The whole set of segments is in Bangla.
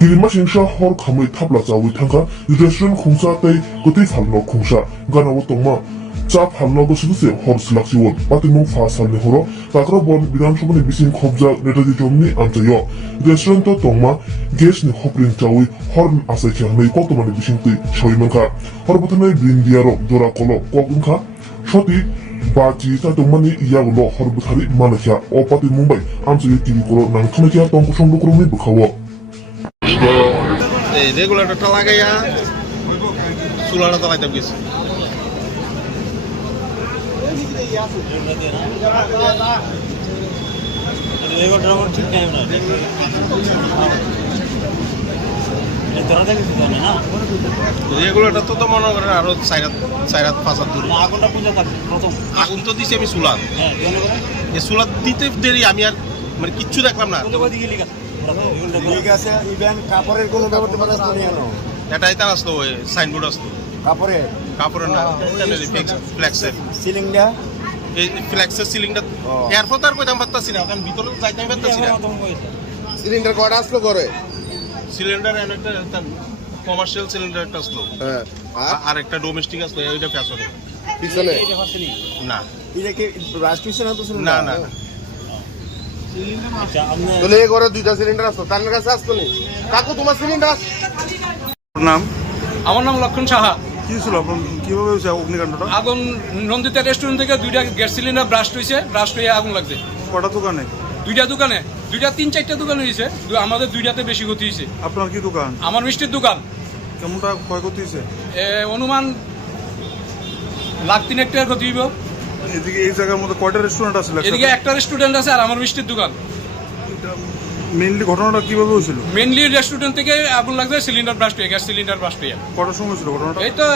Gilma Shinsha Hor Kamui Tabla Zawi Tanka, Restaurant Kungsa Tay, Goti Halno Kungsa, Gana Wotoma, Chap Halno Gosibuse, Horse Laxiwon, Batimon Fasal Nehoro, Takrabon, Bidan Shomani Bisin Kobza, Redi Jomni, Antayo, Restaurant Toma, Gesni Hoprin Jawi, Horn Asaki, Kotomani Bishinti, Shoimanka, Horbutane Bindiaro, Dora Kolo, Kogunka, Shoti, Baji sa tomani iyagulo horbutari manakya opati Mumbai amsu yiki koro nang kanakia tongko shombo kromi bukawo রেগুলেটরটা লাগাইয়া চুলাটা চালাইতাম গেছি রেগুলেটর তো মনে করেন আরো 4-5 দূরে আগুন তো দিছি আমি চুলা এই চুলা দিতে দেরি আমি আর মানে কিচ্ছু দেখলাম না এটাই তার আসলো ওই সাইনবোর্ড আসলো কাপড়ের না ফ্লেক্সের সিলিংটা এই ফ্লেক্সের সিলিংটা এরপর তার কইতাম পারতাছি না কারণ ভিতরে যাইতে পারতাছি না সিলিন্ডার কয়টা আসলো করে সিলিন্ডার একটা কমার্শিয়াল সিলিন্ডার একটা আসলো হ্যাঁ আর একটা ডোমেস্টিক আসলো ওইটা পেছনে পিছনে না এটা কি ব্রাশ পিছনে তো না না তাহলে এই ঘরে দুইটা সিলিন্ডার আসতো তার কাছে আসতো নি কাকু তোমার সিলিন্ডার নাম আমার নাম লক্ষণ সাহা। কি ছিল আপনার কিভাবে হয়েছে অগ্নিকাণ্ডটা? আগুন নন্দিতা রেস্টুরেন্ট থেকে দুইটা গ্যাস সিলিন্ডার ব্রাস্ট হয়ে আগুন লাগছে। কটা দোকানে? দুইটা 3-4টা দোকানে হয়েছে, আমাদের দুইটাতে বেশি ক্ষতি হয়েছে। আপনার কি দোকান? আমার মিষ্টির দোকান। কেমনটা ক্ষয়ক্ষতি হয়েছে? অনুমান লাখ 3 টাকার ক্ষতি হইব। এদিকে এই জায়গার মধ্যে কয়টা রেস্টুরেন্ট আছে? এদিকে একটা রেস্টুরেন্ট আছে আর আমার মিষ্টির দোকান। মেইনলি ঘটনাটা কিভাবে হয়েছিল? মেইনলি রেস্টুরেন্ট থেকে আগুন লাগছে, সিলিন্ডার ব্রাস্ট হয়ে গ্যাস সিলিন্ডার ব্রাস্ট হয়ে। কটার সময় ছিল ঘটনাটা? এই তো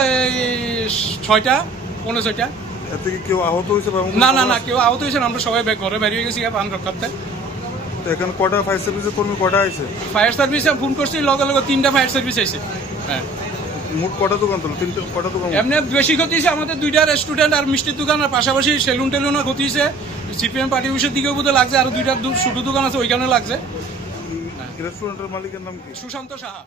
6টা 6:45। এর থেকে কেউ আহত হয়েছে? না কেউ আহত হয়েছে না, আমরা সবাই ঘরে বেরিয়ে গেছি প্রাণ রক্ষার্থে। তো এখানে কটা ফায়ার সার্ভিসের কর্মী কটা আছে? ফায়ার সার্ভিসে ফোন করছি, লগে 3টা ফায়ার সার্ভিস আছে। হ্যাঁ, মোট কটা দোকান তো? কটা দোকান? এমনি বেশি ক্ষতি হয়েছে আমাদের দুইটা রেস্টুরেন্ট আর মিষ্টির দোকান, আর পাশাপাশি সেলুন টেলুনও ক্ষতি হয়েছে। সিপিএম পার্টি অফিসের দিকেও বোধহয় লাগছে, আর দুইটা ছোট দোকান আছে ওইখানে লাগছে। রেস্টুরেন্টের মালিকের নাম কি? সুশান্ত সাহা।